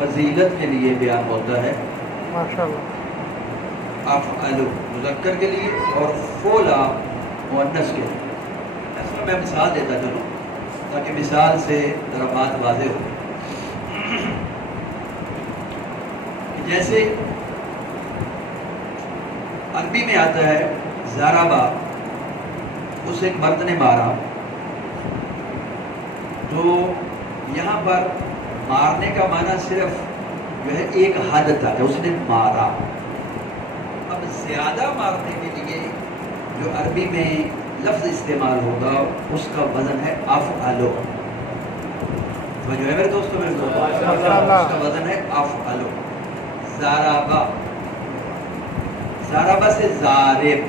فضیلت کے لیے بیان ہوتا ہے، ماشاءاللہ، افعل مذکر کے لیے اور فولا مؤنث کے لیے۔ اصل میں مثال دیتا چلوں تاکہ مثال سے ذرا بات واضح ہو۔ جیسے عربی میں آتا ہے ضربہ، اسے ایک مرد نے مارا، تو یہاں پر مارنے کا معنی صرف جو ہے ایک حد تک ہے، اس نے مارا۔ اب زیادہ مارنے کے لیے جو عربی میں لفظ استعمال ہوگا اس کا وزن ہے افعلو۔ جو ہے میرے دوستوں، اس کا وزن ہے افعلو۔ ضربہ، ضربہ سے ضارب،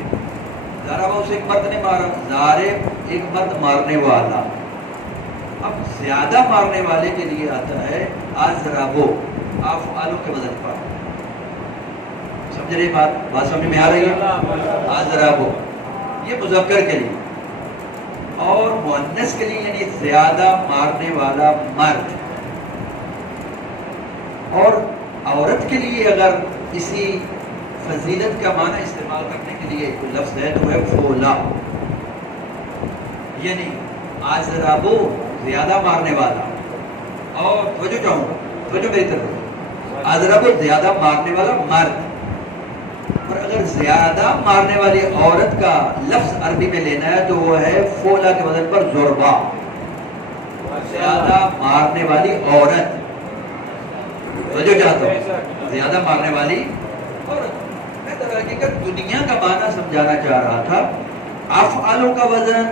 ضربہ اسے ایک مرد نے مارا، ضارب ایک مرد مارنے والا۔ اب زیادہ مارنے والے کے لیے آتا ہے اضربو، افعلو کے وزن پر۔ سمجھ رہی بات سمجھ میں آ رہی ہے؟ اضربو یہ مذکر کے لیے، اور مؤنث کے لیے یعنی زیادہ مارنے والا مرد۔ اور عورت کے لیے اگر اسی فضیلت کا معنی استعمال کرنے کے لیے کوئی لفظ ہے تو ہے فولا، یعنی اضربو زیادہ مارنے والا، اور توجہ چاہوں گا، توجہ میری طرف، اضربو زیادہ مارنے والا مرد۔ اور اگر زیادہ مارنے والی عورت کا لفظ عربی میں لینا ہے تو وہ ہے فولا کے وزن پر ضربہ، زیادہ مارنے والی عورت۔ توجہ چاہتا ہوں، زیادہ مارنے والی عورت۔ میں در حقیقت دنیا کا معنی سمجھانا چاہ رہا تھا۔ افعالوں کا وزن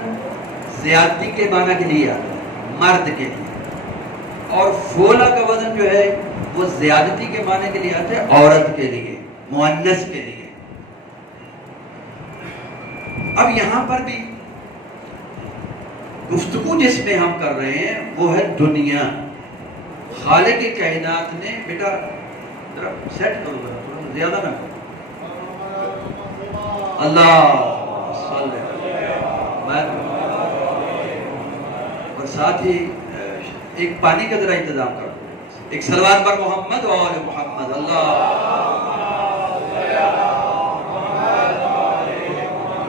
زیادتی کے معنی کے لیے آتا ہے، مرد کے لیے، اور فولا کا وزن جو ہے وہ زیادتی کے معنی کے لیے آتا ہے، عورت کے لیے، مؤنث کے لیے۔ اب یہاں پر بھی گفتگو جس میں ہم کر رہے ہیں وہ ہے دنیا۔ خالق کائنات نے، بیٹا ذرا سیٹ کرو، ذرا تھوڑا زیادہ نہ کرو، اللہ صلی اور ساتھ ہی ایک پانی کا ذرا انتظام کر دو، ایک سلوات پر محمد و آل محمد۔ اللہ،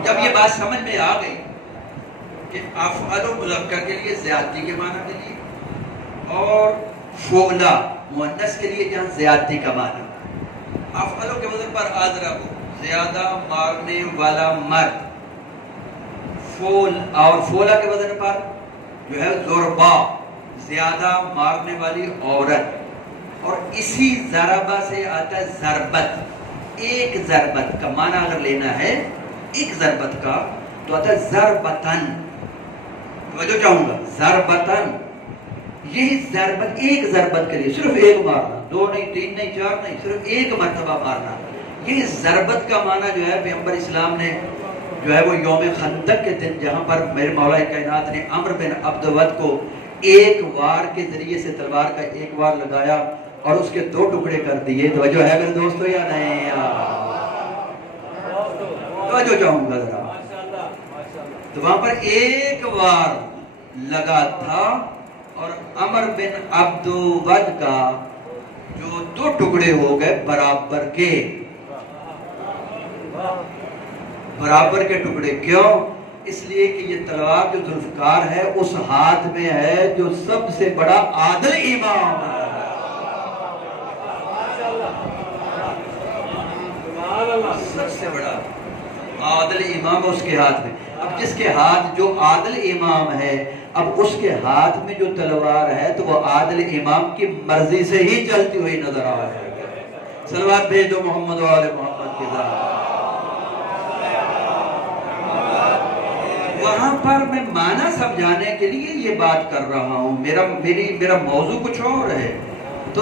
جب یہ بات سمجھ میں آ گئی کہ افعل و مذکر کے لیے زیادتی کے معنی کے لیے، اور فعلا مؤنث کے لیے جہاں زیادتی کا معنی، افعل کے وزن پر اضرب زیادہ مارنے والا مرد، فول اور فولا کے وزن پر جو ہے ضربہ زیادہ مارنے والی عورت۔ اور اسی ضربہ سے آتا ہے ضربت، ایک ضربت کا معنی اگر لینا ہے ایک ضربت کا تو آتا ہے ضربتن۔ توجہ چاہوں گا، ضربتن، یہی ضربت ایک ضربت کے لیے صرف ایک مارنا، دو نہیں، تین نہیں، چار نہیں، صرف ایک مرتبہ مارنا۔ یہ ضربت کا معنی جو ہے پیغمبر اسلام نے جو ہے وہ یوم خندق کے دن جہاں پر میرے مولا کائنات نے عمرو بن عبد ود کو ایک وار کے ذریعے سے تلوار کا ایک وار لگایا اور اس کے دو ٹکڑے کر دیے۔ توجہ ہے میرے دوستو یا نہیں؟ توجہ چاہوں گا ذرا، تو وہاں پر ایک وار لگا تھا اور عمرو بن عبد ود کا جو دو ٹکڑے ہو گئے برابر کے، برابر کے ٹکڑے۔ کیوں؟ اس لیے کہ یہ تلوار جو ذوالفقار ہے اس ہاتھ میں ہے جو سب سے بڑا عادل امام ہے۔ سب سے بڑا عادل امام اس کے ہاتھ میں۔ اب جس کے ہاتھ جو عادل امام ہے، اب اس کے ہاتھ میں جو تلوار ہے تو وہ عادل امام کی مرضی سے ہی چلتی ہوئی نظر آ رہی ہے۔ صلوات بھیج دو محمد و آل محمد کی ذات۔ وہاں پر میں معنی سمجھانے کے لیے یہ بات کر رہا ہوں، میرا موضوع کچھ اور ہے۔ تو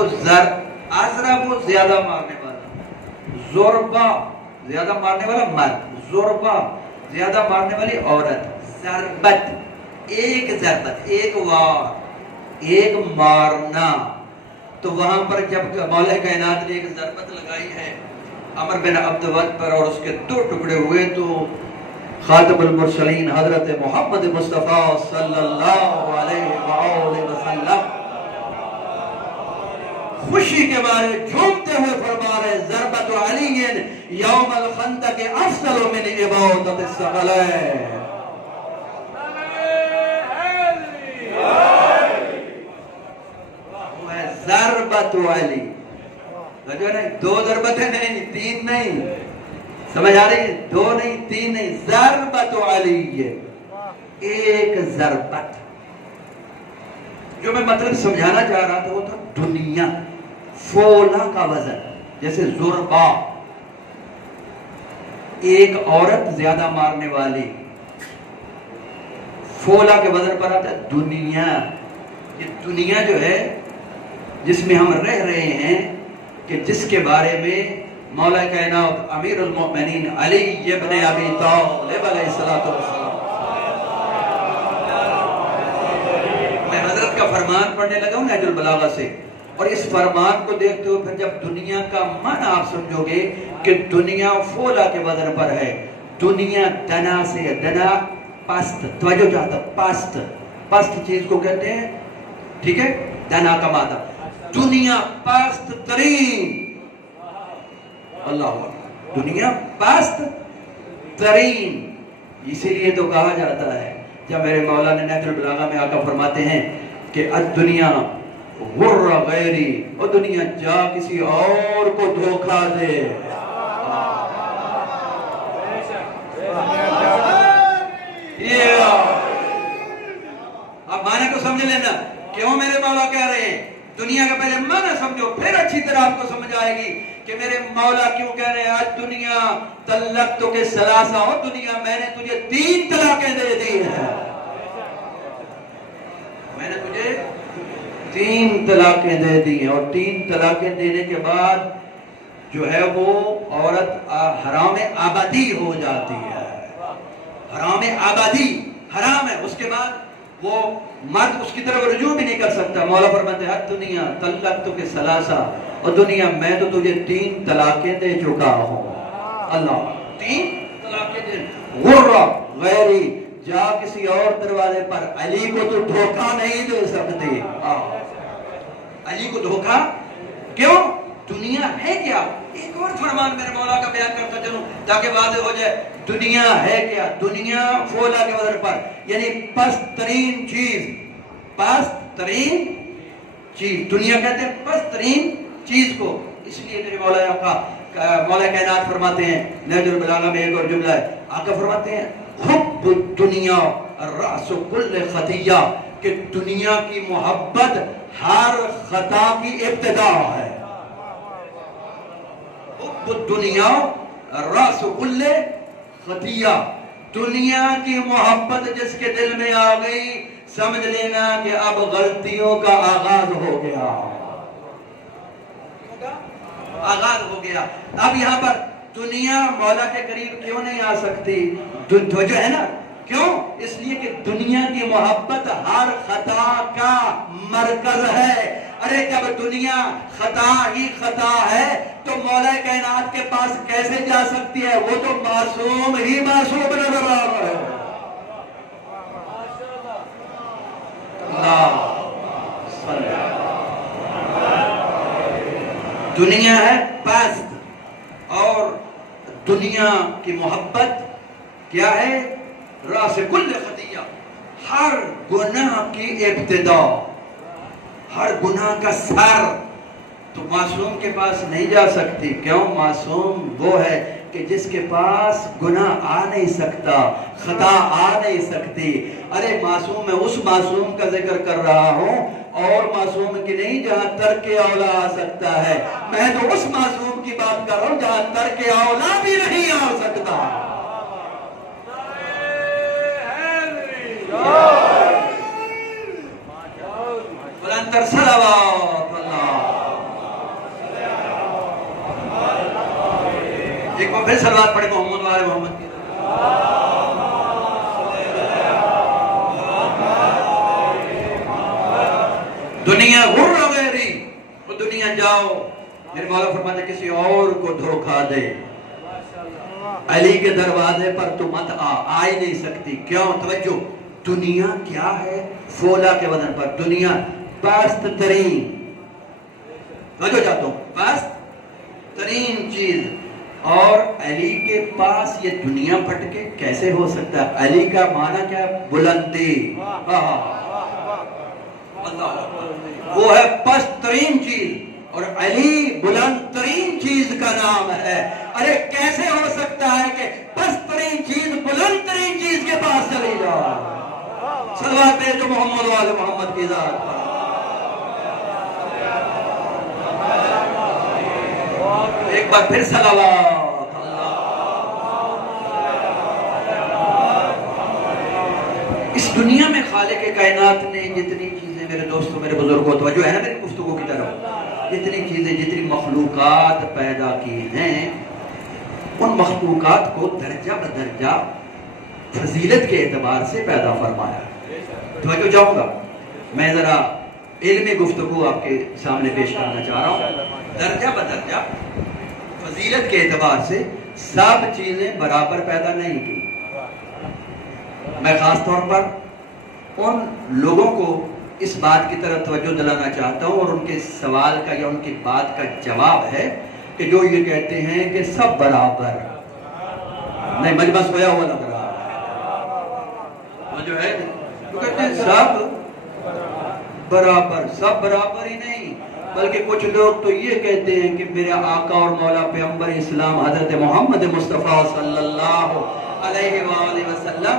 اضرب وہ زیادہ مارنے والا، ضربہ زیادہ مارنے والا مرد، ضربہ زیادہ مارنے والی عورت، ضربت ایک ضربت، ایک وار، ایک مارنا۔ تو وہاں پر جب مولا کائنات نے ایک ضربت لگائی ہے عمرو بن عبد ود پر اور اس کے دو ٹکڑے ہوئے، تو خاتم المرسلین حضرت محمد مصطفیٰ صلی اللہ علیہ وآلہ وسلم خوشی کے مارے جھومتے ہوئے فرما رہے ضربت علی یوم الخندق افضل من عبادت الثقلین. ضربت علی جو نہیں دو ضربتیں نہیں تین نہیں سمجھ آ رہی ہے دو نہیں تین نہیں ضربت علی ایک ضربت جو میں مطلب سمجھانا چاہ رہا تھا وہ تھا دنیا فولا کا وزن جیسے ضربہ ایک عورت زیادہ مارنے والی فولا کے وزن پر آتا ہے دنیا. یہ دنیا جو ہے جس میں ہم رہ رہے ہیں کہ جس کے بارے میں مولا کائنات امیر المؤمنین علی ابن ابی طالب علیہ الصلوۃ والسلام میں حضرت کا فرمان پڑھنے لگا ہوں نہج البلاغہ سے اور اس فرمان کو دیکھتے ہوئے پھر جب دنیا کا معنی آپ سمجھو گے کہ دنیا فولا کے وزن پر ہے. دنیا دنا سے دنا پست توجہ چاہتا پست پست چیز کو کہتے ہیں ٹھیک ہے دنا کا مادہ دنیا پست ترین اللہ دنیا پست ترین اسی لیے تو کہا جاتا ہے جب میرے مولا نے نہج البلاغہ میں آقا فرماتے ہیں کہ الدنیا غر غیری اور دنیا جا کسی اور کو دھوکہ دے. اب معنی کو سمجھ لینا کیوں میرے مولا کہہ رہے ہیں دنیا کا پہلے معنی سمجھو پھر اچھی طرح آپ کو سمجھ آئے گی کہ میرے مولا کیوں کہہ رہے ہیں آج دنیا طلقتک ثلاثہ ہو دنیا میں نے تجھے 3 طلاقیں دے دی ہیں میں نے تجھے 3 طلاقیں دے دی ہیں اور 3 طلاقیں دینے کے بعد جو ہے وہ عورت حرام آبادی ہو جاتی ہے. حرام آبادی حرام ہے اس کے بعد وہ مرد اس کی طرف رجوع بھی نہیں کر سکتا. مولا فرماتے ہیں دنیا طلقتک ثلاثہ اور دنیا میں تو تجھے 3 طلاقیں دے چکا ہوں. اللہ 3 طلاقیں دے غرہ غیری جا کسی اور دروازے پر علی کو تو دھوکہ نہیں دے سکتے. علی کو دھوکہ کیوں دنیا ہے کیا ایک اور فرمان میرے مولا کا بیان کرتا چلوں تاکہ واضح ہو جائے. دنیا ہے کیا دنیا فولا کے وزن پر یعنی پست ترین چیز پست ترین چیز دنیا کہتے ہیں پست ترین چیز کو. اس لیے میرے مولا آقا مولا کائنات فرماتے ہیں نہج البلاغہ میں ایک اور جملہ ہے آقا فرماتے ہیں حب الدنیا رأس کل خطیہ کہ دنیا کی محبت ہر خطا کی ابتدا ہے. حب الدنیا رأس کل خطیہ دنیا کی محبت جس کے دل میں آ گئی سمجھ لینا کہ اب غلطیوں کا آغاز ہو گیا آغاز ہو گیا. اب یہاں پر دنیا مولا کے قریب کیوں نہیں آ سکتی جو ہے نا کیوں اس لیے کہ دنیا کی محبت ہر خطا کا مرکز ہے. ارے جب دنیا خطا ہی خطا ہے تو مولا کائنات کے پاس کیسے جا سکتی ہے وہ تو معصوم ہی معصوم نظر آ رہا ہے. دنیا ہے پست اور دنیا کی محبت کیا ہے راس کل خطیہ ہر گناہ کی ابتدا ہر گناہ کا سر تو معصوم کے پاس نہیں جا سکتی. کیوں معصوم وہ ہے کہ جس کے پاس گناہ آ نہیں سکتا خطا آ نہیں سکتی. ارے معصوم میں اس معصوم کا ذکر کر رہا ہوں اور معصوم کی نہیں جہاں ترک اولا آ سکتا ہے. میں تو اس معصوم کی بات کر رہا ہوں جہاں ترک اولا بھی نہیں آ سکتا. بلندر صلوات اللہ ایک بار پھر صلوات پڑھے محمد والے محمد کی دنیا غر غیری وہ دنیا جاؤ میرے مولا فرماتے کسی اور کو دھوکہ دے. علی کے دروازے پر تو مت آ ہی نہیں سکتی. کیوں توجہ دنیا کیا ہے فولا کے وزن پر دنیا پست ترین توجہ چاہتا ہوں، پست ترین چیز، اور علی کے پاس یہ دنیا پھٹ کے کیسے ہو سکتا ہے؟ علی کا معنی کیا ہے؟ بلندی، اللہ، وہ ہے پست ترین چیز، اور علی بلند ترین چیز کا نام ہے۔ ارے کیسے ہو سکتا ہے کہ پست ترین چیز بلند ترین چیز کے پاس چلی جائے؟ صلوات بھیجو محمد والے محمد کی ذات پر۔ ایک بار پھر صلوات۔ اس دنیا میں خالق کائنات نے جتنی چیزیں، میرے دوستوں میرے بزرگوں، توجہ ہے نا میری گفتگو کی طرف، جتنی چیزیں جتنی مخلوقات پیدا کی ہیں، ان مخلوقات کو درجہ بدرجہ فضیلت کے اعتبار سے پیدا فرمایا۔ توجہ چاہوں گا، میں ذرا علمی گفتگو آپ کے سامنے پیش کرنا چاہ رہا ہوں۔ درجہ بدرجہ فضیلت کے اعتبار سے سب چیزیں برابر پیدا نہیں کی۔ میں خاص طور پر ان لوگوں کو اس بات کی طرف توجہ دلانا چاہتا ہوں، اور ان کے سوال کا یا ان کی بات کا جواب ہے کہ جو یہ کہتے ہیں کہ سب برابر، نہیں مجمع سویا ہوا لگ رہا ہے، جو ہے تو کہتے ہیں سب برابر، سب برابر ہی نہیں، بلکہ کچھ لوگ تو یہ کہتے ہیں کہ میرے آقا اور مولا پیغمبر اسلام حضرت محمد مصطفیٰ صلی اللہ علیہ وآلہ وسلم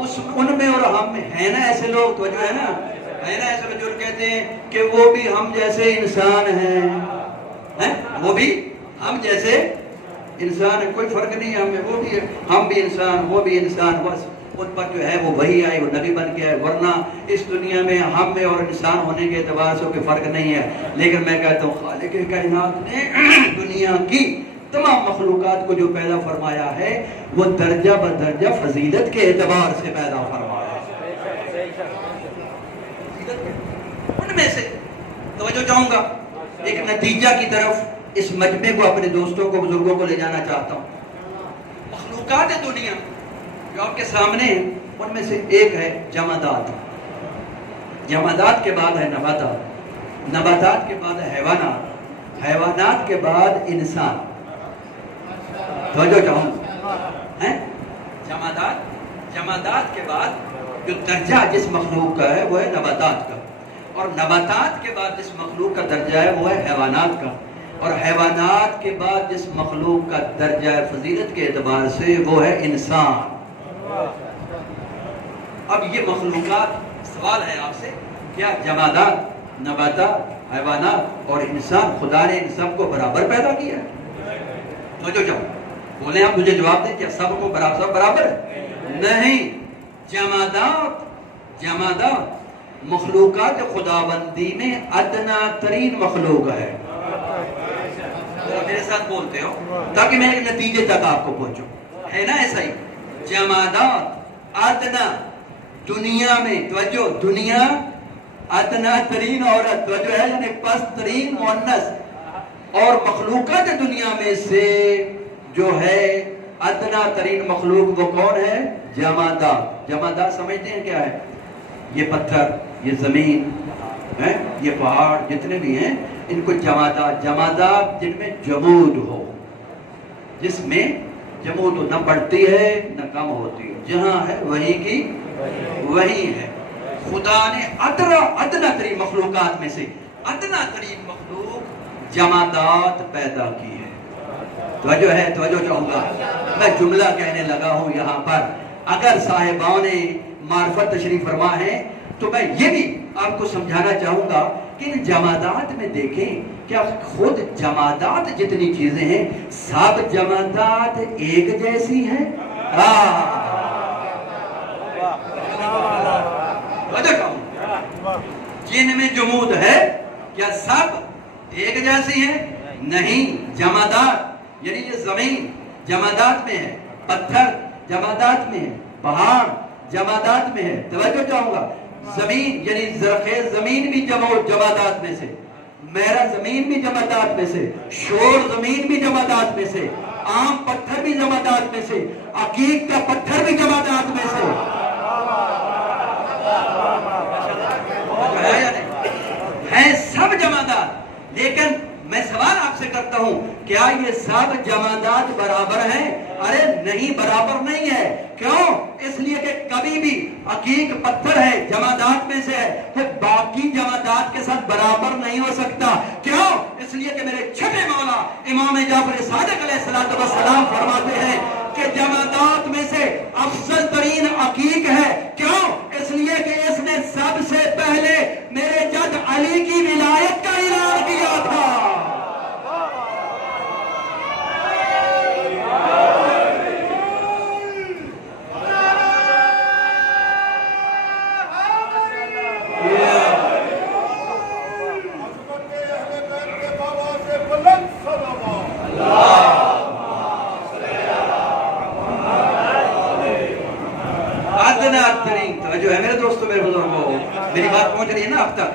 ان میں اور ہم میں ہیں نا ایسے لوگ، تو جو ہے نا ایسے لوگ جو کہتے ہیں کہ وہ بھی ہم جیسے انسان ہیں، وہ بھی ہم جیسے انسان ہیں، کوئی فرق نہیں ہے ہمیں، وہ بھی ہم بھی انسان وہ بھی انسان، بس ان پر جو ہے وہ وہی آئی، وہ نبی بن کے آئے، ورنہ اس دنیا میں ہم میں اور انسان ہونے کے اعتبار سے کوئی فرق نہیں ہے۔ لیکن میں کہتا ہوں خالق کائنات نے دنیا کی تمام مخلوقات کو جو پیدا فرمایا ہے وہ درجہ بدرجہ فضیلت کے اعتبار سے پیدا فرمایا ہے۔ ان میں سے توجہ چاہوں گا، ایک نتیجہ کی طرف اس مجمع کو، اپنے دوستوں کو، بزرگوں کو لے جانا چاہتا ہوں۔ مخلوقات دنیا جو آپ کے سامنے ہیں، ان میں سے ایک ہے جمادات، جمادات کے بعد ہے نباتات، نباتات کے بعد ہے حیوانات، حیوانات کے بعد انسان۔ توجہ چاہوں گا، جمادات، جمادات کے بعد جو درجہ جس مخلوق کا ہے وہ ہے نباتات کا، اور نباتات کے بعد جس مخلوق کا درجہ ہے وہ ہے حیوانات کا، اور حیوانات کے بعد جس مخلوق کا درجہ ہے فضیلت کے اعتبار سے وہ ہے انسان۔ اب یہ مخلوقات، سوال ہے آپ سے، کیا جمادات، نباتات، حیوانات اور انسان خدا نے ان سب کو برابر پیدا کیا ہے؟ توجہ چاہوں، بولیں آپ مجھے جواب دیں، کیا سب کو برابر، سب برابر ہے؟ نہیں، جمادات، جمادات مخلوقات خداوندی میں ادنا ترین مخلوق ہے۔ میرے ساتھ بولتے ہو تاکہ میں ایک نتیجے تک آپ کو پہنچوں، ہے نا ایسا ہی؟ جمادات ادنا، دنیا میں توجہ، دنیا ادنا ترین عورت، توجہ ہے، یعنی پست ترین مؤنث، اور مخلوقات دنیا میں سے جو ہے ادنا ترین مخلوق وہ کون ہے؟ جمادات۔ جمادات سمجھتے ہیں کیا ہے؟ یہ پتھر، یہ زمین، یہ پہاڑ جتنے بھی ہیں ان کو جمادات، جمادات جن میں جمود ہو، جس میں جمود ہو، نہ بڑھتی ہے نہ کم ہوتی ہے، جہاں ہے وہی کی وہی ہے۔ خدا نے ادنا ترین مخلوقات میں سے ادنا ترین مخلوق جمادات پیدا کی ہے۔ توجہ ہے، توجہ چاہوں گا، میں جملہ کہنے لگا ہوں یہاں پر، اگر صاحبان معرفت تشریف فرما ہے تو میں یہ بھی آپ کو سمجھانا چاہوں گا کہ ان جمادات میں دیکھیں، کیا خود جمادات جتنی چیزیں ہیں سب جمادات ایک جیسی ہیں؟ جن میں جمود ہے کیا سب ایک جیسی ہیں؟ نہیں، جمادات یعنی یہ زمین جمادات میں ہے، پتھر جمادات میں ہے، پہاڑ جمادات میں ہے، توجہ چاہوں گا، زمین یعنی زرخیز زمین بھی جمادات میں سے، میرا زمین بھی جمادات میں سے، شور زمین بھی جمادات میں سے، عام پتھر بھی جمادات میں سے، عقیق کا پتھر بھی جمادات میں سے ہے، سب جمادات، لیکن آپ سے کرتا ہوں کیا یہ سب جمادات برابر ہیں؟ ارے نہیں، برابر نہیں ہے۔ کیوں؟ اس لیے کہ کبھی بھی عقیق پتھر ہے، جمادات میں سے ہے، کہ باقی جمادات کے ساتھ برابر نہیں ہو سکتا۔ کیوں؟ اس لیے کہ میرے چھٹے مولا امام جعفر صادق علیہ السلام فرماتے ہیں کہ جمادات میں سے افضل ترین عقیق ہے۔ کیوں؟ اس لیے کہ اس نے سب سے پہلے میرے جد علی کی ولایت کا اعلان کیا تھا۔ ادنا ترین جو ہے میرے دوستو، میرے بزرگوں، میری بات پہنچ رہی ہے نا اب تک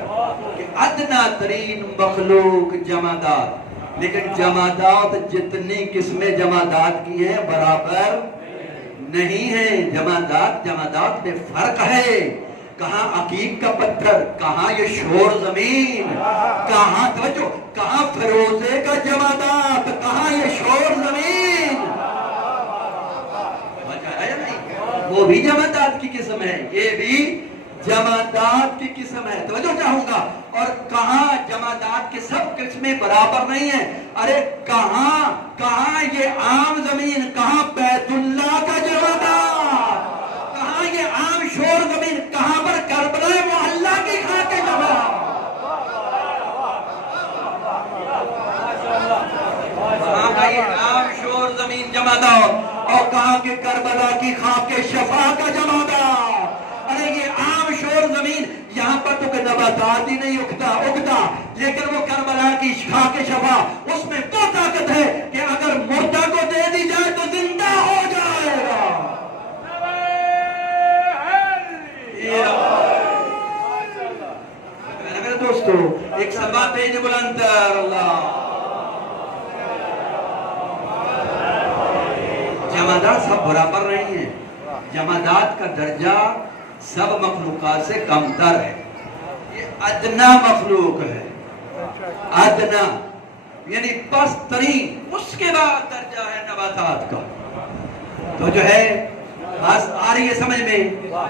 کہ ادنا ترین مخلوق جمادات، لیکن جمادات جتنی قسمیں جمادات کی ہیں برابر نہیں ہیں۔ جمادات میں فرق ہے۔ کہاں عقیق کا پتھر، کہاں یہ شور زمین، کہاں توجہ، کہاں فروزے کا جمادات، کہاں یہ شور زمین۔ وہ بھی جمادات کی قسم ہے، یہ بھی جمادات کی قسم ہے۔ توجہ چاہوں گا۔ اور کہاں جمادات کے سب قسمیں برابر نہیں ہیں؟ ارے کہاں یہ عام زمین، کہاں بیت اللہ کا جمادات، کہاں یہ عام شور زمین، کہاں پر کربلا محلہ کی خاک جمادات، کہاں کا یہ عام شور زمین جمادات، اور کہاں کہ کربلا کی خاک شفا کا جمادات۔ ارے یہ عام شور زمین، یہاں پر تو کہ نباتات ہی نہیں اگتا، لیکن وہ کربلا کی خاک شفا، اس میں تو طاقت ہے کہ اگر مردہ کو دے دی جائے تو زندہ ہو جائے گا۔ میرے دوستو، ایک سبا تیج بلند اللہ۔ جمادات سب برابر نہیں ہیں۔ جمادات کا درجہ سب مخلوقات سے کم تر ہے۔ یہ ادنا مخلوق ہے، ادنا یعنی پس ترین، اس کے بعد درجہ ہے نباتات کا۔ تو جو ہے آ رہی ہے سمجھ میں؟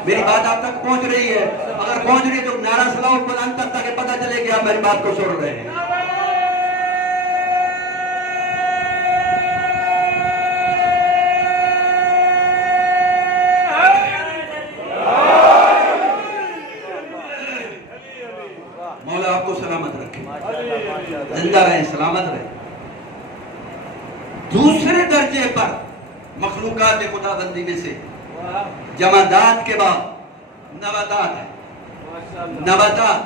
میری بات آپ تک پہنچ رہی ہے؟ اگر پہنچ رہی ہے تو نعرہ سلاؤ بلند تک تاکہ پتہ چلے کہ آپ میری بات کو سن رہے ہیں۔ مولا آپ کو سلامت رکھے، زندہ رہیں، سلامت رہیں۔ دوسرے درجے پر مخلوقات خدا بندی میں سے جمادات کے بعد نباتات ہے۔ نباتات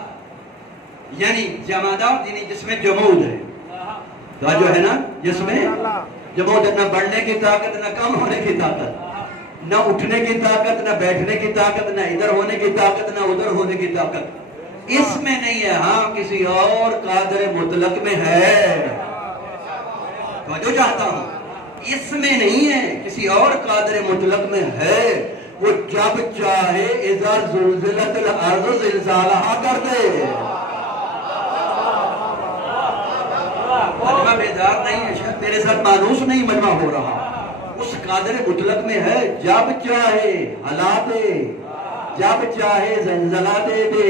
یعنی جمادات یعنی جس میں جمود ہے، تو جو ہے نا جس میں جمود ہے، نہ بڑھنے کی طاقت، نہ کم ہونے کی طاقت، نہ اٹھنے کی طاقت، نہ بیٹھنے کی طاقت، نہ ادھر ہونے کی طاقت، نہ ادھر ہونے کی طاقت، اس میں نہیں ہے۔ ہاں کسی اور قادر مطلق میں ہے، توجہ چاہتا ہوں، اس میں نہیں ہے، کسی اور قادر مطلق میں ہے۔ وہ جب چاہے اذا زلزلت الارض زلزالہا کر دے۔ مجمع بیدار نہیں ہے، شاید میرے ساتھ مانوس نہیں مجمع ہو رہا۔ اس قادر مطلق میں ہے، جب چاہے ہلا دے، جب چاہے زلزلہ دے دے۔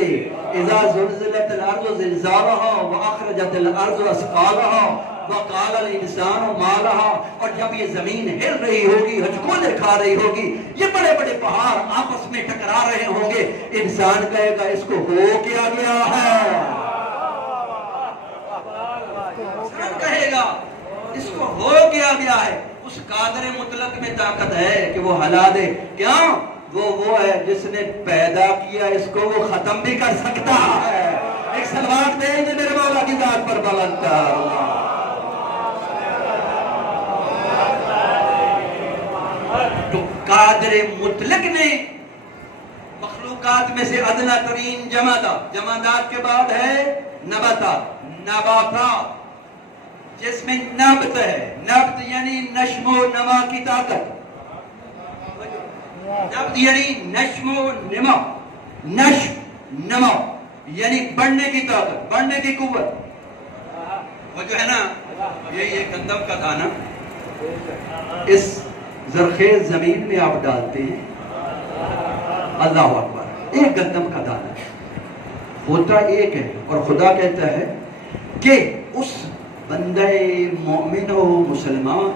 اذا زلزلت الارض زلزالہا واخرجت الارض اثقالہا وقال الانسان ما لہا۔ اور جب یہ زمین ہل رہی ہوگی، ہچکولے کھا رہی ہوگی، یہ بڑے بڑے پہاڑ آپس میں ٹکرا رہے ہوں گے، انسان کہے گا اس کو ہو کیا گیا ہے؟ انسان کہے گا اس کو ہو کیا گیا ہے؟ اس قادر مطلق میں طاقت ہے کہ وہ ہلا دے۔ کیوں؟ وہ ہے جس نے پیدا کیا، اس کو وہ ختم بھی کر سکتا ہے۔ ایک سلوات دے دے میرے مولا کی ذات پر بلند تو قادر مطلق نے مخلوقات میں سے ادنا ترین جمادات کے بعد ہے نباتات جس میں نبت ہے، نبت یعنی نشم و نما کی طاقت، نبت یعنی نشم و نما، نشم نما یعنی بڑھنے کی طاقت، بڑھنے کی قوت، وہ جو ہے نا یہ گندم کا دانہ اس زرخیز زمین میں آپ ڈالتے ہیں، اللہ اکبر، ایک گندم کا دانہ ہوتا ایک ہے، اور خدا کہتا ہے کہ اس بندہ مومن و مسلمان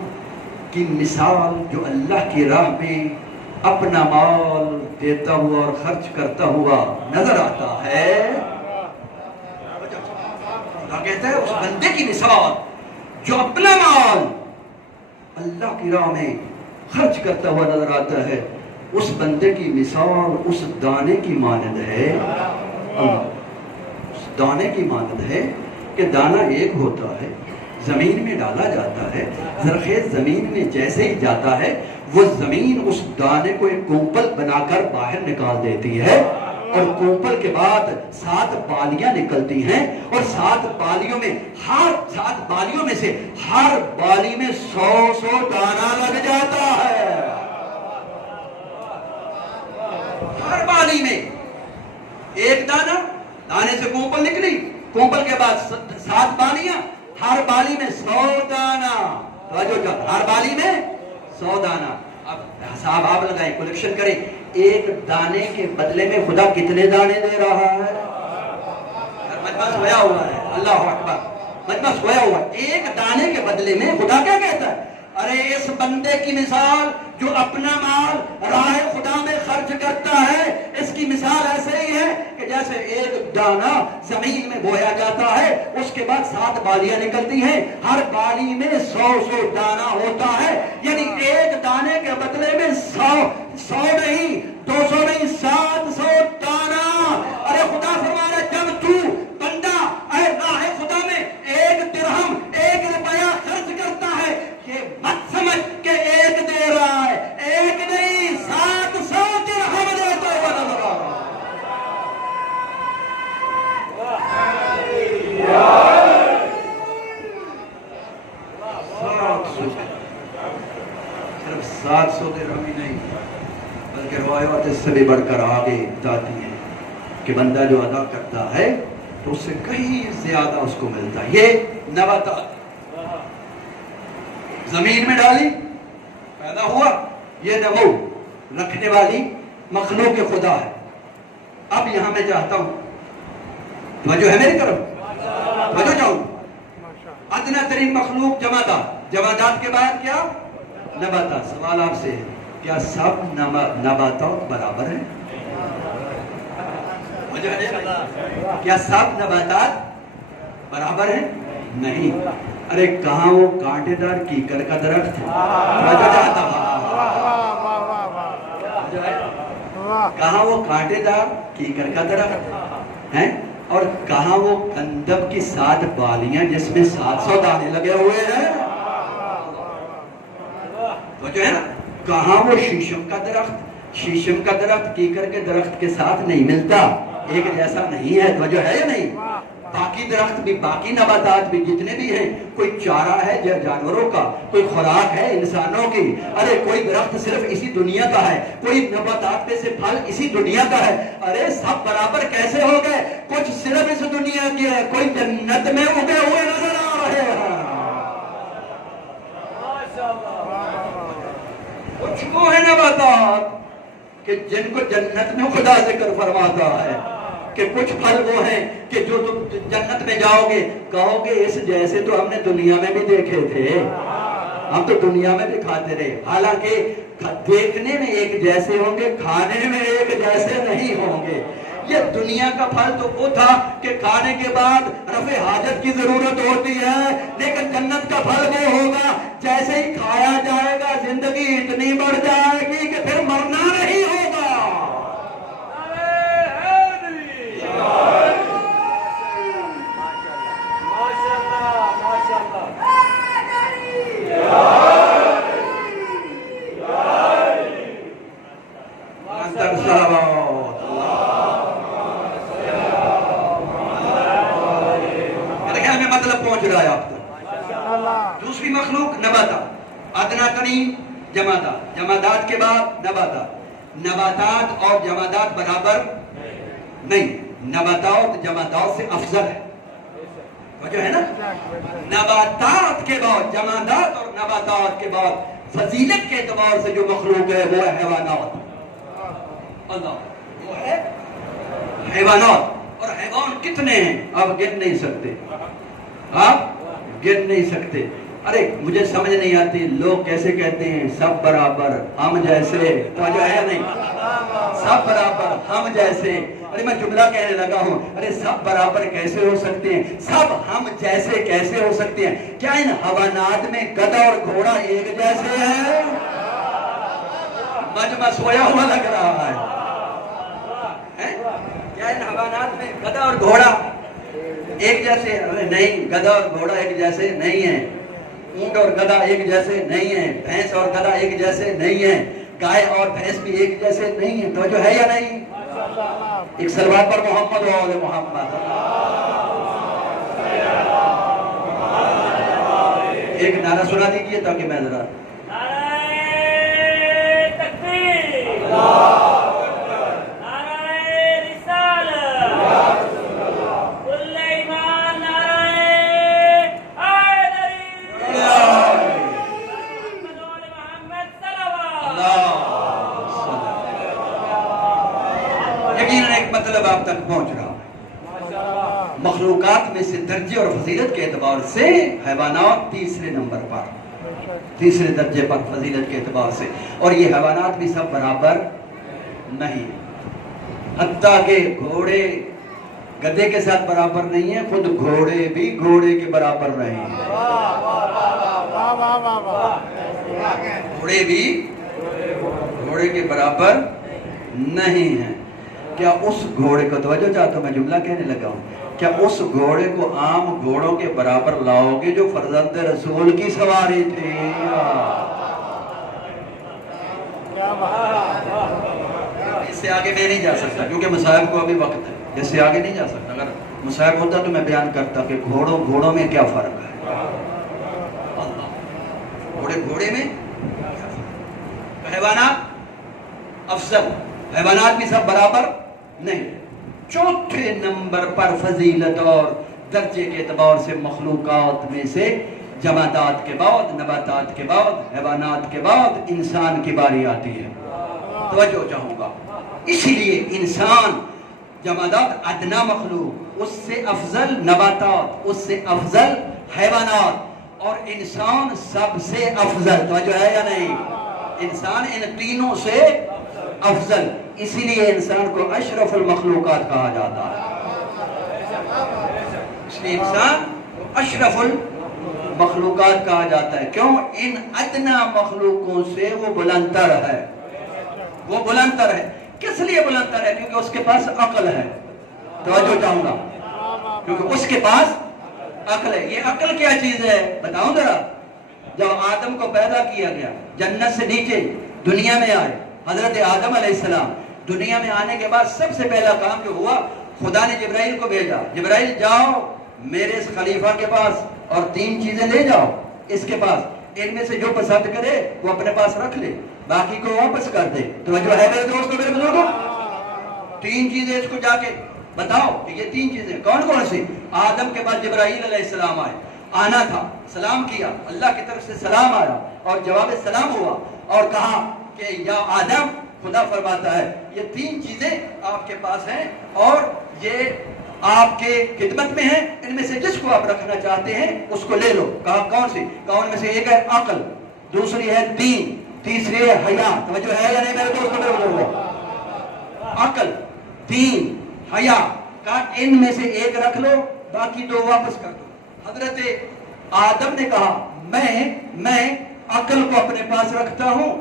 کی مثال جو اللہ کی راہ میں اپنا مال دیتا ہوا اور خرچ کرتا ہوا نظر آتا ہے، خدا کہتا ہے اس بندے کی مثال جو اپنا مال اللہ کی راہ میں خرچ کرتا ہوا نظر آتا ہے، اس بندے کی مثال اس دانے کی مانند ہے، اس دانے کی مانند ہے کہ دانہ ایک ہوتا ہے، زمین میں ڈالا جاتا ہے، زرخیز زمین میں جیسے ہی جاتا ہے وہ زمین اس دانے کو ایک کونپل بنا کر باہر نکال دیتی ہے، اور کونپل کے بعد 7 بالیاں نکلتی ہیں، اور 7 بالیوں میں سے ہر بالی میں 100 دانہ لگ جاتا ہے، ہر بالی میں ایک دانہ، دانے سے کونپل نکلی، کونپل کے بعد 7 بالیاں، ہر بالی میں 100 دانہ، ہر بالی میں 100 دانہ۔ اب حساب آپ لگائیں، کلیکشن کریں، ایک دانے کے بدلے میں خدا کتنے دانے دے رہا ہے؟ مجمع سویا ہوا ہے، اللہ اکبر، مجمع سویا ہوا ہے، ایک دانے کے بدلے میں خدا کیا کہتا ہے؟ ارے اس بندے کی مثال جو اپنا مال راہ خدا میں خرچ کرتا ہے، اس کی مثال ایسے ہی ہے کہ جیسے ایک دانہ زمین میں بویا جاتا ہے، اس کے بعد 7 بالیاں نکلتی ہیں، ہر بالی میں 100 دانہ ہوتا ہے، یعنی ایک دانے کے بدلے میں 100 نہیں، 200 نہیں، 700 دانہ۔ ارے خدا فرما رہا ہے جب تو بندہ اے راہ خدا میں 1 درہم 1 روپیہ خرچ کرتا ہے، یہ مت سمجھ کہ ایک دے رہا ہے، ایک نہیں 700 درہم دیتا ہوا نظر آ رہا ہے۔ صرف 700 درہم ہی نہیں، بلکہ روایات اس سے بھی بڑھ کر آگے جاتی ہیں کہ بندہ جو ادا کرتا ہے تو اس سے کہیں زیادہ اس کو ملتا ہے۔ یہ نباتات زمین میں ڈالی، پیدا ہوا، یہ نمو رکھنے والی مخلوق خدا ہے۔ اب یہاں میں چاہتا ہوں توجہ ہے میری طرف، توجہ چاہوں، ادنا ترین مخلوق جمادات، جمادات کے بعد کیا؟ نباتات۔ سوال آپ سے ہے کیا سب نباتات برابر ہیں؟ کیا سب نباتات برابر ہیں؟ نہیں۔ ارے کہاں وہ کانٹے دار کیکر کا درخت ہے، کہاں وہ کانٹے دار کیکر کا درخت ہے، اور کہاں وہ گندم کی 7 بالیاں جس میں 700 دانے لگے ہوئے ہیں، تو جو ہے نا، کہاں وہ شیشم کا درخت، شیشم کا درخت کیکر کے درخت کے ساتھ نہیں ملتا، ایک جیسا نہیں ہے، توجہ ہے یا نہیں؟ باقی درخت بھی، باقی نباتات بھی جتنے بھی ہیں، کوئی چارہ ہے جانوروں کا، کوئی خوراک ہے انسانوں کی، ارے کوئی درخت صرف اسی دنیا کا ہے، کوئی نباتات میں سے پھل اسی دنیا کا ہے، ارے سب برابر کیسے ہو گئے؟ کچھ صرف اس دنیا کی ہے، کوئی جنت میں اگے ہوئے نظر آ رہے ہیں، کچھ وہ ہے نباتات کہ جن کو جنت میں خدا ذکر فرماتا ہے، کہ کچھ پھل وہ ہیں کہ جو تم جنت میں جاؤ گے کہو گے اس جیسے تو ہم نے دنیا میں بھی دیکھے تھے، ہم تو دنیا میں بھی کھاتے رہے، حالانکہ دیکھنے میں ایک جیسے ہوں گے، کھانے میں ایک جیسے نہیں ہوں گے۔ یہ دنیا کا پھل تو وہ تھا کہ کھانے کے بعد رفع حاجت کی ضرورت ہوتی ہے، لیکن جنت کا پھل وہ ہوگا جیسے ہی کھایا جائے گا زندگی اتنی بڑھ جائے گی کہ پھر مرنا نہیں ہوگا۔ دوسری مخلوق نباتات، ادنا ترین جمادات، جمادات کے بعد نباتات، نباتات اور جمادات برابر نہیں، نباتات جمادات سے افضل ہے، جو ہے نا نباتات کے بعد، جمادات اور نباتات کے بعد فضیلت کے اعتبار سے جو مخلوق ہے وہ ہے حیوانات. اللہ وہ ہے حیوانات. اور حیوان کتنے ہیں آپ گن نہیں سکتے، آپ گن نہیں سکتے. ارے مجھے سمجھ نہیں آتی لوگ کیسے کہتے ہیں سب برابر ہم جیسے، تو جو ہے نہیں سب برابر ہم جیسے. ارے میں جملہ کہنے لگا ہوں، ارے سب برابر کیسے ہو سکتے ہیں، سب ہم جیسے کیسے ہو سکتے ہیں؟ کیا ان حیوانات میں گدھا اور گھوڑا ایک جیسے ہیں؟ مجمع سویا ہوا لگ رہا ہے. کیا ان حیوانات میں گدھا اور گھوڑا ایک جیسے؟ نہیں، گدھا اور گھوڑا ایک جیسے نہیں ہیں. اونٹ اور گدھا ایک جیسے نہیں ہیں. بھینس اور گدھا ایک جیسے نہیں ہیں. گائے اور بھینس بھی ایک جیسے نہیں ہیں. تو جو ہے یا نہیں؟ ایک سلوات پر محمد و آل محمد. ایک نعرہ سنا دیجیے تاکہ میں ذرا. مطلب آپ تک پہنچ رہا. مخلوقات میں سے درجے اور فضیلت کے اعتبار سے حیوانات تیسرے نمبر پر، تیسرے درجے پر فضیلت کے اعتبار سے. اور یہ حیوانات بھی سب برابر نہیں، حتیٰ کہ گھوڑے گدھے کے ساتھ برابر نہیں ہیں، خود گھوڑے بھی گھوڑے کے برابر نہیں ہیں. گھوڑے بھی گھوڑے کے برابر نہیں ہیں. کیا اس گھوڑے کو، توجہ چاہتا ہوں میں جملہ کہنے لگا ہوں، کیا اس گھوڑے کو عام گھوڑوں کے برابر لاؤ گے جو فرزند رسول کی سواری تھی؟ اس سے آگے میں نہیں جا سکتا کیونکہ مصائب کو ابھی وقت ہے. اس سے آگے نہیں جا سکتا. اگر مصائب ہوتا تو میں بیان کرتا کہ گھوڑوں میں کیا فرق ہے. گھوڑے میں حیوانات افضل، حیوانات بھی سب برابر نہیں. چوتھے نمبر پر فضیلت اور درجے کے اعتبار سے مخلوقات میں سے جمادات کے بعد، نباتات کے بعد، حیوانات کے بعد انسان کی باری آتی ہے. توجہ چاہوں گا. اسی لیے انسان جمادات ادنا مخلوق، اس سے افضل نباتات، اس سے افضل حیوانات، اور انسان سب سے افضل. توجہ ہے یا نہیں؟ انسان ان تینوں سے افضل. اسی لیے انسان کو اشرف المخلوقات کہا جاتا ہے. اس لیے انسان کو اشرف المخلوقات کہا جاتا ہے. کیوں؟ ان ادنا مخلوقوں سے وہ بلندتر ہے. وہ بلندتر ہے. کس لیے بلندتر ہے؟ کیونکہ اس کے پاس عقل ہے. توجہ چاہوں گا. کیونکہ اس کے پاس عقل ہے. یہ عقل کیا چیز ہے بتاؤں ذرا. جب آدم کو پیدا کیا گیا، جنت سے نیچے دنیا میں آئے حضرت آدم علیہ السلام. دنیا میں آنے کے بعد سب سے پہلا کام جو ہوا، خدا نے جبرائیل کو بھیجا. جبرائیل جاؤ میرے اس خلیفہ کے پاس اور 3 چیزیں لے جاؤ اس کے پاس. ان میں سے جو پسند کرے وہ اپنے پاس رکھ لے، باقی کو واپس کر دے. تو جو ہے میرے دوستو، میرے بزرگوں، 3 چیزیں اس کو جا کے بتاؤ کہ یہ 3 چیزیں کون کون سی. آدم کے بعد جبرائیل علیہ السلام آئے. آنا تھا، سلام کیا، اللہ کی طرف سے سلام آیا اور جواب سلام ہوا اور کہا کہ یا آدم، خدا فرماتا ہے یہ 3 چیزیں آپ کے پاس ہیں اور یہ آپ کے خدمت میں ہیں. ان میں سے جس کو آپ رکھنا چاہتے ہیں اس کو لے لو. کہا کون سی؟ کہا ان میں سے ایک ہے عقل، دوسری ہے دین، تیسری ہے حیا. توجہ ہے یا نہیں میرے دوستوں، میرے بزرگوں؟ عقل، دین، حیا. کہا ان میں سے ایک رکھ لو، باقی 2 واپس کر دو. حضرت آدم نے کہا میں عقل کو اپنے پاس رکھتا ہوں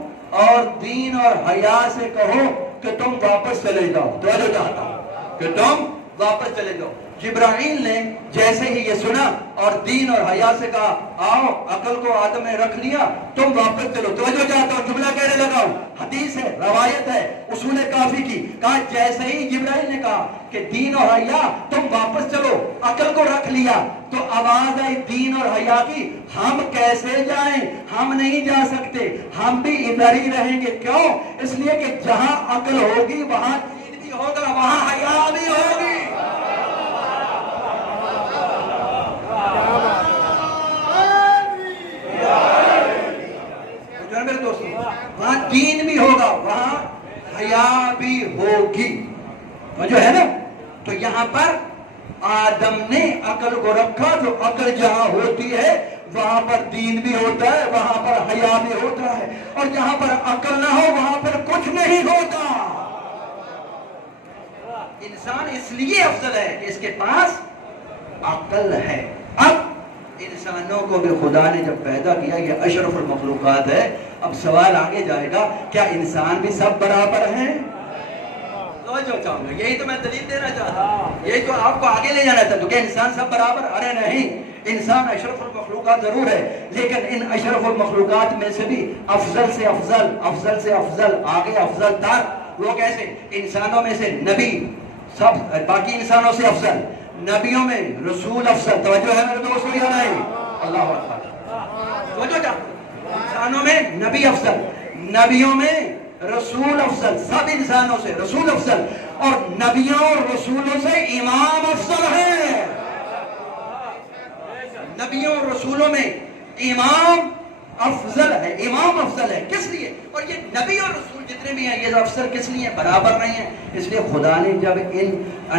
اور دین اور حیا سے کہو کہ تم واپس چلے جاؤ. تو جو چاہتا ہوں کہ تم واپس چلے جاؤ. جبرائیل نے جیسے ہی یہ سنا اور دین اور حیا سے کہا آؤ، عقل کو آدم نے رکھ لیا، تم واپس چلو. توجہ چاہتا ہوں، جملہ کہنے لگا ہوں، حدیث ہے، روایت ہے، اصول کافی کی. کہا جیسے ہی جبرائیل نے کہا کہ دین اور حیا تم واپس چلو، عقل کو رکھ لیا، تو آواز آئی دین اور حیا کی، ہم کیسے جائیں؟ ہم نہیں جا سکتے، ہم بھی ادھر ہی رہیں گے. کیوں؟ اس لیے کہ جہاں عقل ہوگی وہاں دین بھی ہوگا، وہاں حیا بھی ہوگی. توجہ ہے نا؟ تو یہاں پر آدم نے عقل کو رکھا، تو عقل جہاں ہوتی ہے وہاں پر دین بھی ہوتا ہے، وہاں پر حیا بھی ہوتا ہے، اور جہاں پر عقل نہ ہو وہاں پر کچھ نہیں ہوتا۔ انسان اس لیے افضل ہے کہ اس کے پاس عقل ہے۔ اب انسانوں کو بھی خدا نے جب پیدا کیا، یہ اشرف المخلوقات ہے، اب سوال آگے جائے گا کیا انسان بھی سب برابر ہیں؟ جو چاہوں گا، یہی تو میں دلیل دینا چاہتا ہوں، یہی تو آپ کو آگے لے جانا چاہتا ہوں کہ انسان سب برابر؟ ارے نہیں، انسان اشرف المخلوقات ضرور ہے، لیکن ان اشرف المخلوقات میں سے بھی افضل سے افضل، افضل سے افضل، آگے افضل تر۔ وہ کیسے؟ انسانوں میں سے نبی سب، باقی انسانوں سے افضل، نبیوں میں رسول افضل۔ توجہ ہے میرے دوستو یا نہیں؟ اللہ اکبر، توجہ چاہتا، انسانوں میں نبی افضل، نبیوں میں رسول افضل، سب انسانوں سے رسول افضل، اور نبیوں اور رسولوں سے امام افضل ہے۔ نبیوں اور رسولوں میں امام افضل ہے، امام افضل ہے۔ کس لیے؟ اور یہ نبی اور رسول جتنے بھی ہیں یہ افضل کس لیے؟ برابر نہیں ہیں۔ اس لیے خدا نے جب ان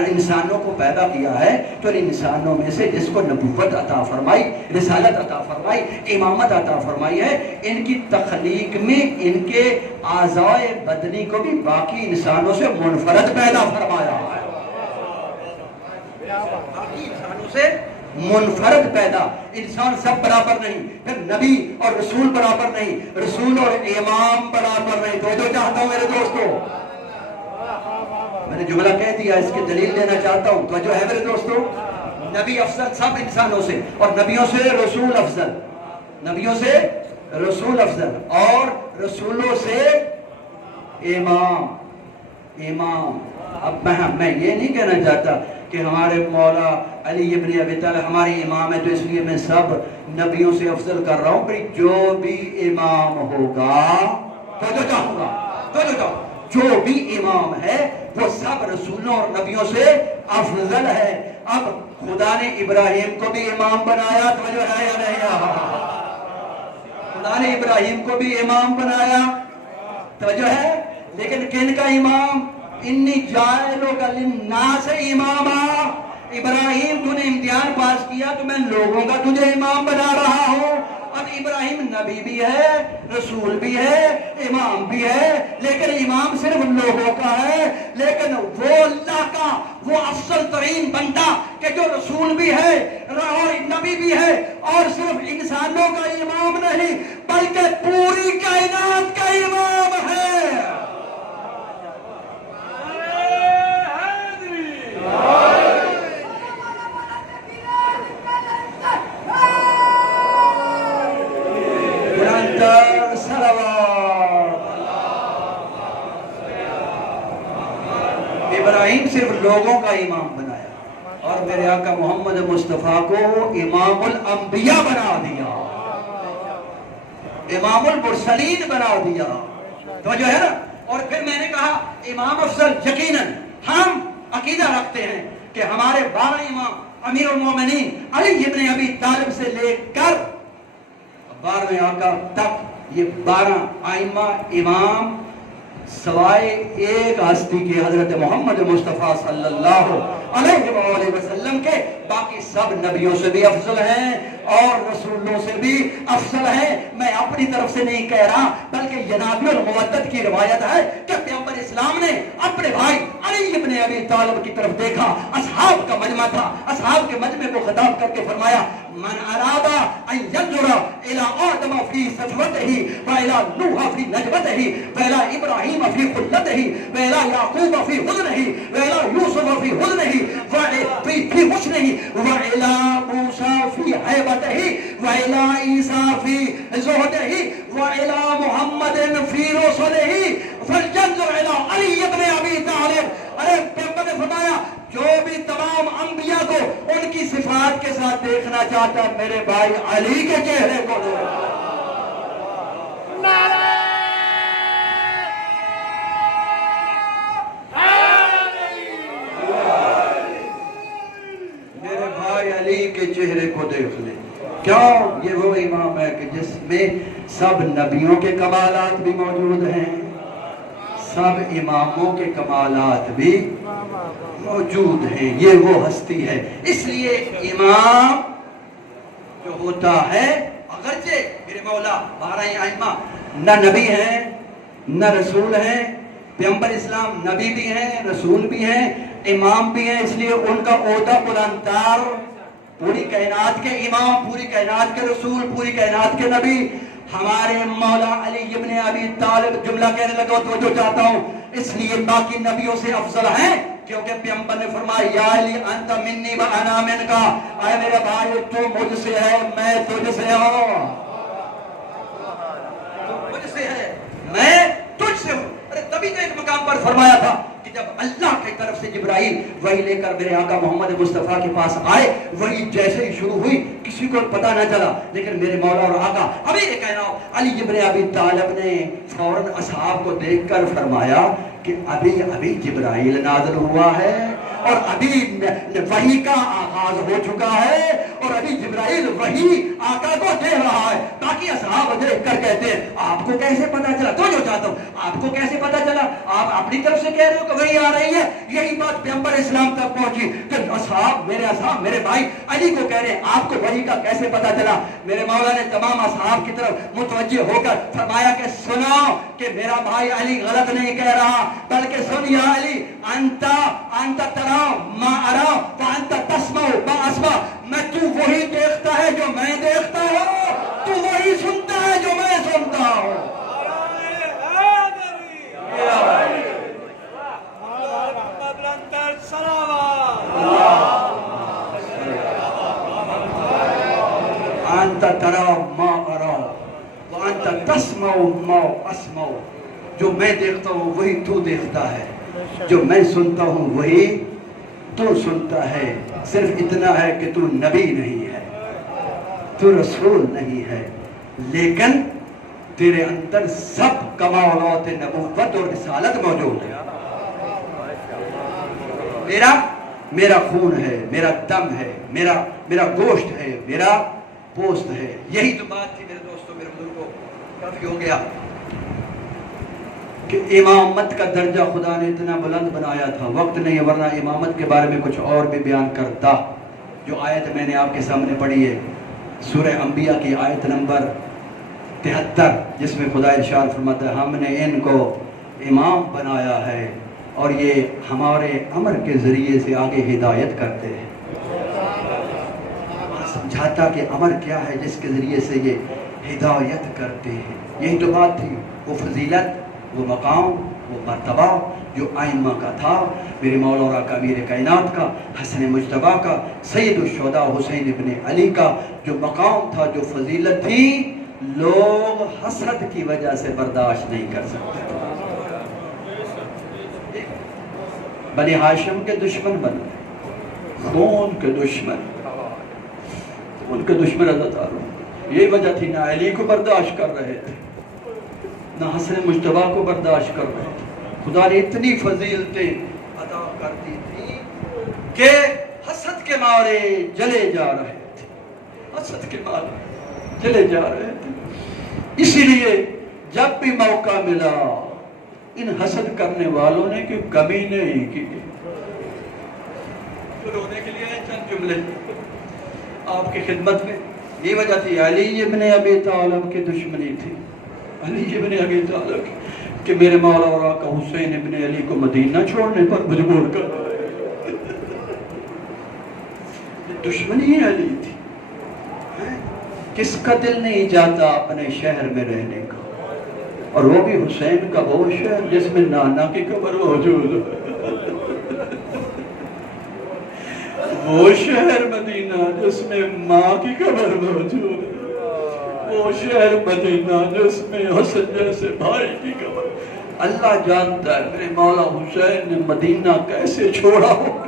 انسانوں کو پیدا کیا ہے تو ان انسانوں میں سے جس کو نبوت عطا فرمائی، رسالت عطا فرمائی، امامت عطا فرمائی ہے، ان کی تخلیق میں ان کے اعضائے بدنی کو بھی باقی انسانوں سے منفرد پیدا فرمایا ہے، باقی انسانوں سے منفرد پیدا۔ انسان سب برابر نہیں، پھر نبی اور رسول برابر نہیں، رسول اور امام برابر نہیں۔ تو جو چاہتا ہوں میرے دوستو، میں نے جملہ کہہ دیا، اس کی دلیل دینا چاہتا ہوں۔ تو جو ہے میرے دوستو، نبی افضل سب انسانوں سے، اور نبیوں سے رسول افضل، نبیوں سے رسول افضل، اور رسولوں سے امام، امام۔ اب میں یہ نہیں کہنا چاہتا کہ ہمارے مولا علی ابن ابی طالب ہماری امام ہے تو اس لیے میں سب نبیوں سے افضل کر رہا ہوں۔ بھئی جو بھی امام ہوگا، جو بھی امام ہے وہ سب رسولوں اور نبیوں سے افضل ہے۔ اب خدا نے ابراہیم کو بھی امام بنایا، توجہ ہے یا نہیں؟ خدا نے ابراہیم کو بھی امام بنایا، توجہ ہے، لیکن کن کا امام؟ انی جاعلک للناس اماما۔ ابراہیم تو نے امتحان پاس کیا تو میں لوگوں کا تجھے امام بنا رہا ہوں۔ اب ابراہیم نبی بھی ہے، رسول بھی ہے، امام بھی ہے، لیکن امام صرف لوگوں کا ہے، لیکن وہ اللہ کا وہ افضل ترین بندہ کہ جو رسول بھی ہے اور نبی بھی ہے، اور صرف انسانوں کا امام نہیں بلکہ پوری کائنات کا امام ہے۔ ابراہیم صرف لوگوں کا امام بنایا اور میرے آقا محمد مصطفیٰ کو امام الانبیاء بنا دیا، امام المرسلین بنا دیا، تو جو ہے نا۔ اور پھر میں نے کہا امام افضل، یقیناً ہم عقیدہ رکھتے ہیں کہ ہمارے 12 امام امیر المومنین علی ابن ابی طالب سے لے کر 12 آقا تک، یہ 12 ائمہ امام سوائے ایک ہستی کے حضرت محمد مصطفیٰ صلی اللہ علیہ وآلہ وسلم کے، باقی سب نبیوں سے بھی افضل ہیں اور رسولوں سے بھی افضل ہیں۔ میں اپنی طرف سے نہیں کہہ رہا بلکہ ینابی المودت کی روایت ہے کہ پیغمبر اسلام نے اپنے بھائی علی ابن ابی طالب کی طرف دیکھا، اصحاب کا مجمع تھا، اصحاب کے مجمع کو خطاب کر کے فرمایا من اراد ان ينظر الى آدم في صفوته والى نوح في نجوته والى ابراہیم في خلته والى يعقوب في حزنه والى یوسف في حزنه في حسنه والى موسى في هیبته والى عیسی في زهده والى محمد في رسله فلينظر الى علی ابن ابی طالب۔ ارے پیغمبر نے فرمایا جو بھی تمام انبیاء کو ان کی صفات کے ساتھ دیکھنا چاہتا ہے میرے بھائی علی کے چہرے کو دے۔ میرے بھائی علی کے چہرے کو دیکھ لے، کیوں؟ یہ وہ امام ہے کہ جس میں سب نبیوں کے کمالات بھی موجود ہیں، سب اماموں کے کمالات بھی موجود ہیں، یہ وہ ہستی ہے۔ اس لیے امام جو ہوتا ہے، اگرچہ میرے مولا 12 ائمہ نہ نبی ہیں نہ رسول ہیں، پیغمبر اسلام نبی بھی ہیں، رسول بھی ہیں، امام بھی ہیں، اس لیے ان کا عہدہ بلندتر، پوری کائنات کے امام، پوری کائنات کے رسول، پوری کائنات کے نبی ہمارے مولا علی ابن ابی طالب۔ جملہ کہنے لگا توجہ چاہتا ہوں، اس لیے باقی نبیوں سے افضل ہیں، کیونکہ پیغمبر نے فرمایا یا علی انت منی و انا منکا، اے میرے بھائی تو مجھ سے ہے میں تجھ سے ہوں، تو مجھ سے ہے میں تجھ سے ہوں۔ ارے تبھی تو ایک مقام پر فرمایا تھا کہ جب اللہ کی طرف سے جبرائیل وحی لے کر میرے آقا محمد مصطفیٰ کے پاس آئے، وحی جیسے ہی شروع ہوئی کسی کو پتہ نہ چلا، لیکن میرے مولا اور آقا امیر کائنات علی ابن ابی طالب نے فوراً اصحاب کو دیکھ کر فرمایا کہ ابھی جبرائیل نازل ہوا ہے اور ابھی وحی کا آغاز ہو چکا ہے اور ابھی جبرائیل وحی آقا کو دے رہا ہے۔ باقی اصحاب دیکھ کر کہتے ہیں آپ کو کیسے پتا چلا؟ تو جو چاہتا ہوں آپ کو کیسے پتا چلا؟ آپ اپنی طرف سے کہہ رہے ہو کہ وحی آ رہی ہے۔ یہی بات پیغمبر اسلام تک پہنچی کہ اصحاب میرے بھائی علی کو کہہ رہے ہیں آپ کو وحی کا کیسے پتا چلا؟ میرے مولا نے تمام اصحاب کی طرف متوجہ ہو کر فرمایا کہ سنو کہ میرا بھائی علی غلط نہیں کہہ رہا، بلکہ سن یا علی انت ترا ما ارا وانت تسمع ما اسمع، میں تو وہی دیکھتا ہے جو میں دیکھتا ہوں، تو وہی سنتا ہے جو میں سنتا ہوں۔ انت ترا ما ارا وانت تسمع ما اسمع، جو میں دیکھتا ہوں وہی تو دیکھتا ہے، جو میں سنتا ہوں وہی تو سنتا ہے۔ صرف اتنا ہے کہ تو نبی نہیں ہے، تو رسول نہیں ہے، لیکن تیرے اندر سب کمالات نبوت اور رسالت موجود ہے۔ میرا خون ہے، میرا دم ہے، میرا گوشت ہے، میرا پوست ہے۔ یہی تو بات تھی میرے دوستوں، میرے بزرگوں، کافی ہو گیا کہ امامت کا درجہ خدا نے اتنا بلند بنایا تھا، وقت نہیں، ورنہ امامت کے بارے میں کچھ اور بھی بیان کرتا۔ جو آیت میں نے آپ کے سامنے پڑھی ہے سورہ انبیاء کی آیت نمبر 73، جس میں خدا ارشاد فرماتا ہے ہم نے ان کو امام بنایا ہے اور یہ ہمارے امر کے ذریعے سے آگے ہدایت کرتے ہیں۔ سمجھاتا کہ امر کیا ہے جس کے ذریعے سے یہ ہدایت کرتے ہیں۔ یہی تو بات تھی، وہ فضیلت، وہ مقام، وہ مرتبہ جو ائمہ کا تھا، میرے مولا اور آقا امیر کائنات کا، حسن مجتبیٰ کا، سید الشہداء حسین ابن علی کا جو مقام تھا، جو فضیلت تھی، لوگ حسد کی وجہ سے برداشت نہیں کر سکتے۔ بنی ہاشم کے دشمن بن گئے، خون کے دشمن، ان کے دشمن اللہ تعالیٰ، یہی وجہ تھی نہ علی کو برداشت کر رہے تھے نہ حسن مجتبیٰ کو برداشت کر رہے تھے۔ خدا نے اتنی فضیلتیں عطا کر دی تھی کہ حسد کے مارے جلے جا رہے تھے، حسد کے مارے جلے جا رہے تھے۔ اسی لیے جب بھی موقع ملا ان حسد کرنے والوں نے کہ کمی نہیں کی، رونے کے لیے چند جملے آپ کی خدمت میں۔ یہ وجہ تھی علی ابن ابی طالب کی دشمنی تھی، علی ابن ابی طالب کہ میرے مولا اور آقا حسین ابن علی کو مدینہ چھوڑنے پر مجبور کر رہے، دشمنی علی تھی۔ کس کا دل نہیں چاہتا اپنے شہر میں رہنے کا، اور وہ بھی حسین کا وہ شہر جس میں نانا کی قبر موجود ہے، وہ شہر مدینہ جس میں ماں کی قبر موجود ہے، وہ شہر مدینہ جس میں حسن جیسے بھائی کی قبر۔ اللہ جانتا ہے میرے مولا حسین نے مدینہ کیسے چھوڑا ہوگا،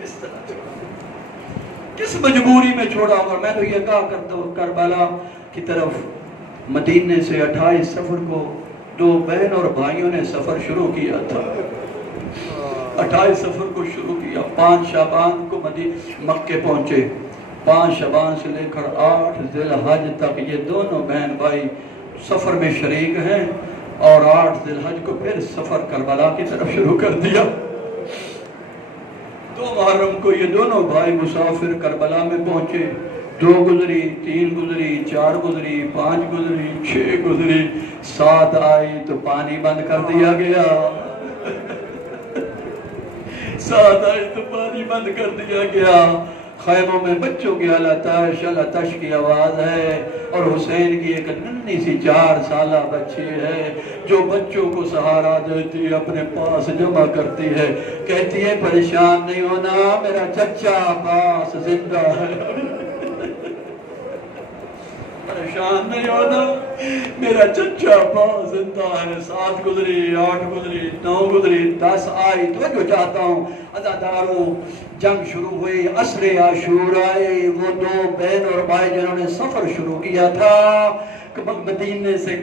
کس طرح چھوڑا، کس مجبوری میں چھوڑا ہوگا۔ میں تو یہ کہا کرتا ہوں کربلا کی طرف مدینے سے 28 سفر کو دو بہن اور بھائیوں نے سفر شروع کیا تھا، 28 سفر کو شروع کیا، 5 شعبان کو مکے پہنچے، 5 شعبان سے لے کر 8 ذی الحج تک یہ دونوں بہن بھائی سفر میں شریک ہیں، اور 8 ذی الحج کو پھر سفر کربلا کی طرف شروع کر دیا۔ 2 محرم کو یہ دونوں بھائی مسافر کربلا میں پہنچے. 2 گزری، 3 گزری، 4 گزری، 5 گزری، 6 گزری، 7 آئی تو پانی بند کر دیا گیا. 7 آئی تو پانی بند کر دیا گیا. خیموں میں بچوں کی الاتش کی آواز ہے، اور حسین کی ایک ننھی سی 4 سالہ بچی ہے جو بچوں کو سہارا دیتی ہے، اپنے پاس جمع کرتی ہے، کہتی ہے پریشان نہیں ہونا، میرا چچا عباس زندہ ہے. پریشان نہیں ہونا، میرا چچا عباس زندہ ہے. 7 گزری، 8 گزری، 9 گزری، 10 آئی. تو جو چاہتا ہوں عزاداروں، جنگ شروع ہوئی، عصر عاشور آئے. وہ 2 بہن اور بھائی جنہوں نے سفر شروع کیا تھا مدینے سے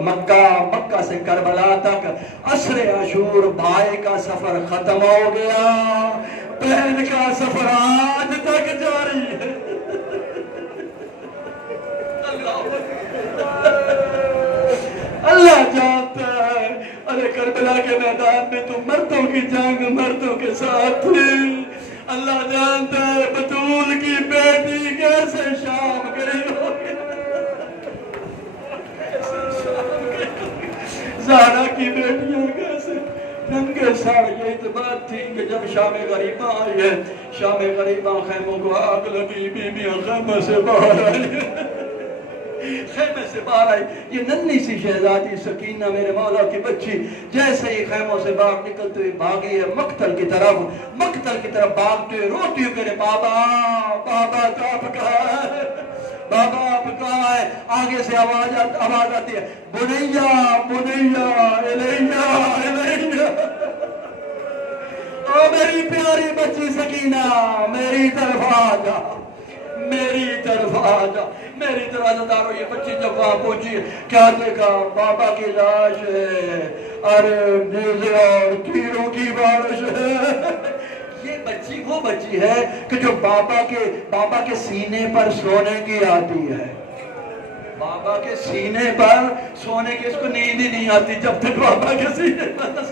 مکہ سے کربلا تک، عصر عاشور بھائی کا سفر ختم ہو گیا، بہن کا سفر آج تک جاری ہے. اللہ جانتا ہے. ارے کربلا کے میدان میں تو مردوں کی جنگ مردوں کے ساتھ تھی. اللہ جانتا ہے بطول کی بیٹی کیسے شام گئی ہوگی، زہرا کی بیٹیاں کیسے ننگے سر. یہ تو بات تھی کہ جب شام غریباں آئی ہے، شام غریباں خیموں کو آگ لگی، بیویاں خیمے سے باہر آئی، خیمے سے باہر آئی. یہ ننھی سی شہزادی سکینہ میرے مولا کی بچی جیسے ہی خیموں سے باہر نکلتے ہوئے بھاگی ہے مقتل کی طرف بھاگتے ہوئے روتی ہوئی کہ بابا آپ کہاں ہے، بابا آپ کہاں ہے. آگے سے آواز آتی ہے بنیا الیہ. او میری پیاری بچی سکینہ، میری طرف آ جا، میری طرف آ جا، میری طرف آ جا. یہ بچی جب وہاں پہنچی کیا دیکھا، بابا کی لاش ہے، ارے نیزے اور تیروں کی بارش ہے. یہ بچی وہ بچی ہے کہ جو بابا کے سینے پر سونے کی آتی ہے. بابا کے سینے پر سونے کی، اس کو نیند ہی نہیں آتی جب تک بابا کے سینے پر.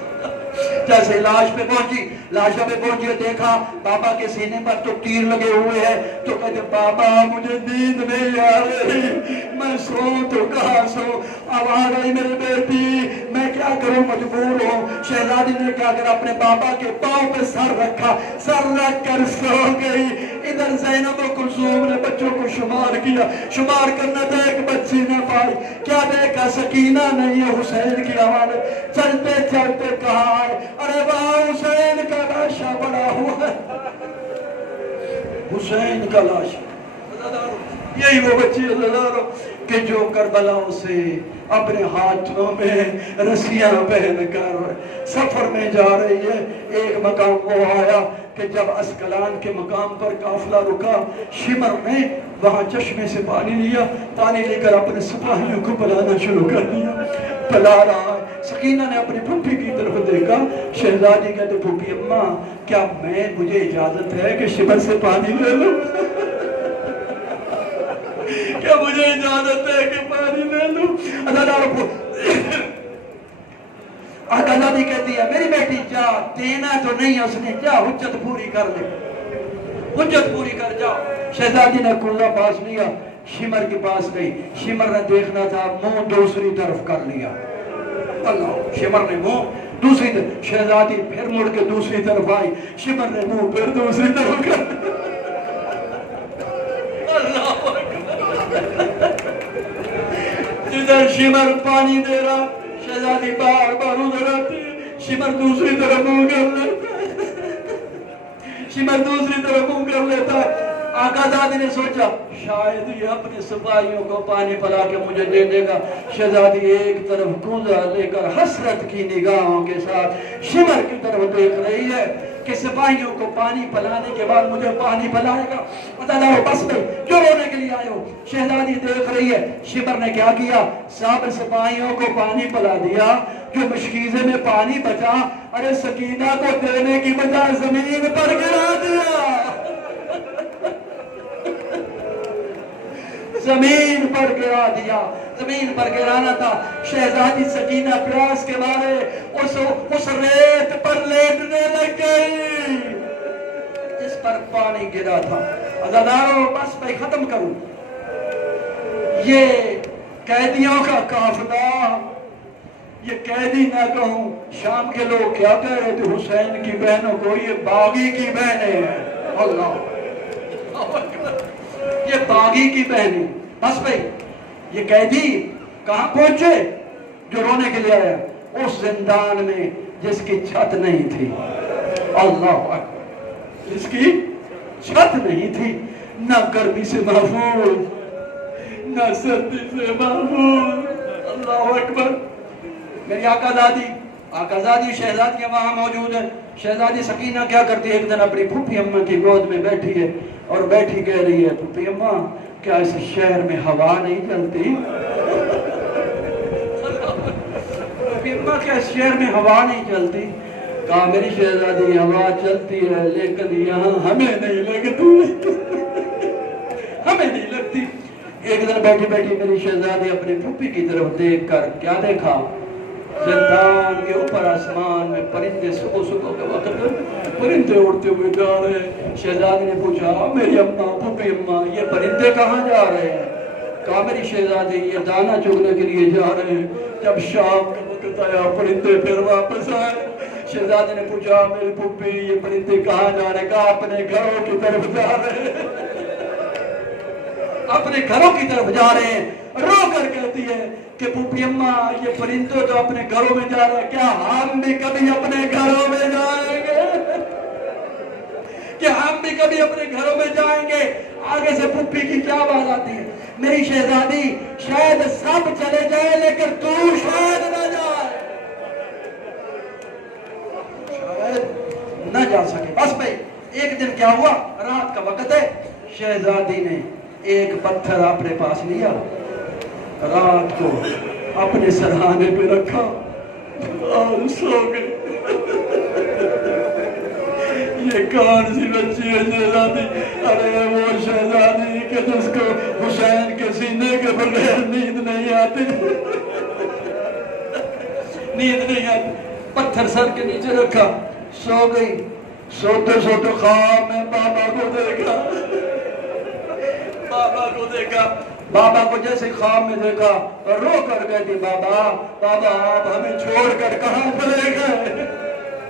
جیسے لاش پہ پہنچی دیکھا بابا کے سینے پر تو تیر لگے ہوئے ہیں، تو کہتے بابا مجھے نیند نہیں آ رہی، میں سو تو کہاں سو. آواز آئی میری بیٹی میں کیا کروں، مجبور ہوں. شہزادی نے کیا کرا، اپنے بابا کے پاؤں پہ سر رکھا، سر رکھ کر سو گئی. ادھر زینب و کلثوم نے بچوں کو شمار کیا، شمار کرنا تھا ایک بچی نہ پائی. کیا دیکھا، سکینہ نہیں ہے، حسین کی آواز. چلتے چلتے کہا ہے، ارے وہاں حسین کا لاشا پڑا ہوا ہے، حسین کا لاشا. یہی وہ بچی کہ جو کربلاؤں سے اپنے ہاتھوں میں رسیاں پہن کر سفر میں جا رہی ہے. ایک مقام وہ آیا کہ جب اسکلان کے مقام پر قافلہ رکا، شمر نے وہاں چشمے سے پانی لیا، پانی لے کر اپنے سپاہیوں کو پلانا شروع کر دیا. پلا رہا ہے. سکینہ نے اپنی پھوپھی کی طرف دیکھا. شہزادی کہتے پھوپھی اماں کیا مجھے اجازت ہے کہ شمر سے پانی لے لوں؟ کیا مجھے اجازت ہے کہ پانی لے لوں؟ آزادی کہتی ہے میری بیٹی جا، دینا تو نہیں اس نے، جا حجت پوری کر لے، حجت پوری کر جا. شہزادی نے کوزہ پاس لیا، شمر کے پاس گئی. شمر نے دیکھنا تھا، منہ دوسری طرف کر لیا. اللہ، شمر نے منہ دوسری طرف، شہزادی پھر مڑ کے دوسری طرف آئی، شمر نے منہ پھر دوسری طرف کر. اللہ جدھر شمر پانی دے رہا، شہزادی بار بار ادھر آتی، شمر دوسری طرف منہ کر لیتا ہے، شمر دوسری طرف منہ کر لیتا ہے. آقا زادی نے سوچا شاید یہ اپنے سپاہیوں کو پانی پلا کے مجھے دے دے گا. شہزادی ایک طرف کوزہ لے کر حسرت کی نگاہوں کے ساتھ شمر کی طرف دیکھ رہی ہے کہ سپاہیوں کو پانی پلانے کے بعد مجھے پانی پلائے گا. بس میں جو رونے کے لیے آئے ہو. شہزادی دیکھ رہی ہے شمر نے کیا کیا، سب سپاہیوں کو پانی پلا دیا، جو مشکیزے میں پانی بچا ارے سکینہ کو دینے کی بجائے زمین پر گرا دیا، زمین پر گرا دیا. زمین پر گرانا تھا. شہزادی سکینہ پیاس کے مارے اس ریت پر لیٹنے لگ گئی. پر پانی گرا تھا. عزادارو بس میں ختم کروں. یہ قیدیوں کا قافلہ، یہ قیدی نہ کہوں. شام کے لوگ کیا کہہ رہے تھے حسین کی بہنوں کو؟ یہ باغی کی بہنیں ہیں. اللہ، یہ باغی کی بہنیں. بس بھائی، یہ قیدی کہاں پہنچے جو رونے کے لیے آیا؟ اس زندان میں جس کی چھت نہیں تھی. اللہ اکبر، جس کی چھت نہیں تھی، نہ گرمی سے محفوظ، نہ سردی سے محفوظ. اللہ اکبر. میری آقا زادی شہزادیاں وہاں موجود ہیں. شہزادی سکینہ کیا کرتی ہے؟ ایک دن اپنی پھوپھی اماں کی گود میں بیٹھی ہے اور بیٹھی کہہ رہی ہے، پھوپھی اماں کیا اس شہر میں ہوا نہیں چلتی؟ پھوپھی اماں کیا اس شہر میں ہوا نہیں چلتی؟ کہا میری شہزادی ہوا چلتی ہے لیکن یہاں ہمیں نہیں لگتی، ہمیں نہیں لگتی. ایک دن بیٹھی بیٹھی میری شہزادی اپنی پھوپھی کی طرف دیکھ کر کیا دیکھا؟ زندان کے اوپر آسمان میں پرندے صبح صبح کے وقت پرندے اڑتے ہوئے جا رہے ہیں. شہزادی نے پوچھا میری اماں، پھوپھی اماں، یہ پرندے کہاں جا رہے ہیں؟ کہا میری شہزادی یہ دانہ چگنے کے لیے جا رہے ہیں. جب شام کا وقت آیا پرندے پھر واپس آئے. شہزادی نے پوچھا میری پھوپھی یہ پرندے کہاں جا رہے ہیں؟ کہا اپنے گھروں کی طرف جا رہے ہیں، اپنے گھروں کی طرف جا رہے ہیں. رو کر کہتی ہے کہ پھوپھی اماں یہ پرندے تو اپنے گھروں میں جا رہے ہیں، کیا ہم بھی کبھی اپنے گھروں میں جائیں گے؟ کیا ہم بھی کبھی اپنے گھروں میں جائیں گے؟ آگے سے پھوپھی کی کیا آواز آتی ہے؟ میری شہزادی شاید سب چلے جائیں لیکن تو شاید نہ جائے، شاید نہ جا سکے. بس بھائی ایک دن کیا ہوا؟ رات کا وقت ہے. شہزادی نے ایک پتھر اپنے پاس لیا، رات کو اپنے سرہانے پہ رکھا اور سو گئے. یہ کون سی بچی ہے شہزادی؟ ارے وہ شہزادی کہ جس کو حسین کے سینے کے بغیر نیند نہیں آتی، نیند نہیں آتی. پتھر سر کے نیچے رکھا، سو گئی. سوتے سوتے خواب میں بابا کو دیکھا، بابا کو دیکھا. بابا کو جیسے خواب میں دیکھا رو کر کہتی بابا بابا آپ ہمیں چھوڑ کر کہاں چلے گئے؟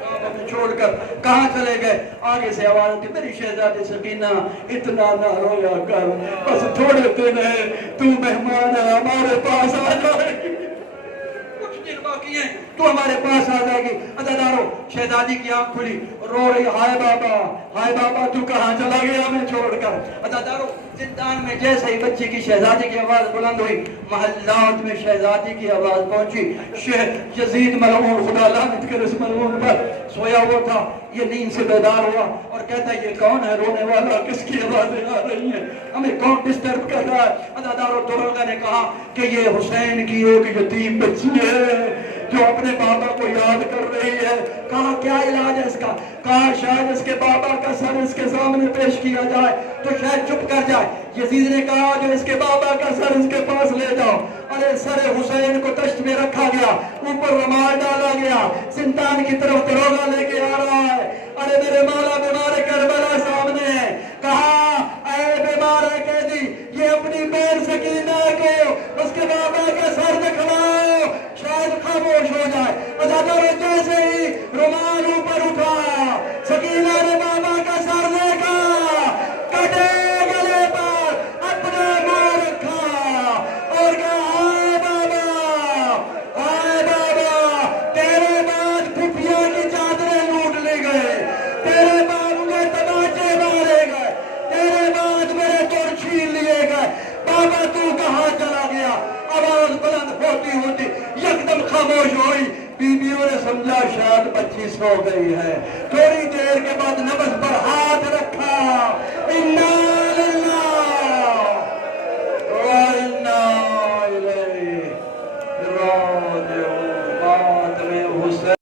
آپ ہمیں چھوڑ کر کہاں چلے گئے؟ آگے سے آواز آتی میری شہزادی سکینہ اتنا نہ رویا کر، بس تھوڑے دن ہے، تو مہمان ہے، ہمارے پاس آ جائے گی، کچھ دن باقی ہیں تو ہمارے پاس آ جائے گی. عزادارو شہزادی کی آنکھ کھلی، رو رہی ہائے بابا تو کہاں چلا گیا ہمیں چھوڑ کر؟ عزادارو زندان میں جیسے ہی بچے کی شہزادی کی آواز بلند ہوئی، محلات میں شہزادی کی آواز پہنچی. یزید ملعون، خدا لعنت کرے اس ملعون پر، سویا ہوا تھا. یہ نیند سے بیدار ہوا اور کہتا ہے یہ کون ہے رونے والا؟ کس کی آوازیں آ رہی ہیں؟ ہمیں کون ڈسٹرب کر رہا ہے؟ عزادارو دروگا نے کہا کہ یہ حسین کی ایک یتیم بچی ہے جو اپنے بابا کو یاد کر رہی ہے. کہا کیا علاج ہے اس کا؟ کہا شاید اس کے بابا کا سر اس کے سامنے پیش کیا جائے تو شاید چپ کر جائے. یزید نے کہا جو اس کے بابا کا سر اس کے پاس لے جاؤ. ارے سر حسین کو تشت میں رکھا گیا، اوپر رومال ڈالا گیا، زندان کی طرف دروگا لے کے آ رہا ہے. ارے میرے مولا بیمار کربلا سامنے ہے. کہا اے بیمار قیدی یہ اپنی بہن سکینہ کو اس کے بابا کا سر دکھلاؤ، شاید خاموش ہو جائے. عزادارو جیسے ہی رومال اوپر اٹھا، سکینہ نے بابا کا سر دیکھا، کٹے گلے پر اپنا منہ رکھا اور کہا ہائے بابا تیرے بعد پھپھیاں کی چادریں لوٹ لی گئے، تیرے بعد انہیں تماچے مارے گئے، تیرے بعد میرے چور چھین لیے گئے. بابا تو کہاں چلا گیا؟ آواز بلند ہوتی ہوتی یکدم خاموش ہوئی. بیویوں نے سمجھا شاید بچی سو گئی ہے. تھوڑی دیر کے بعد نبض پر ہاتھ رکھا، اِنَّا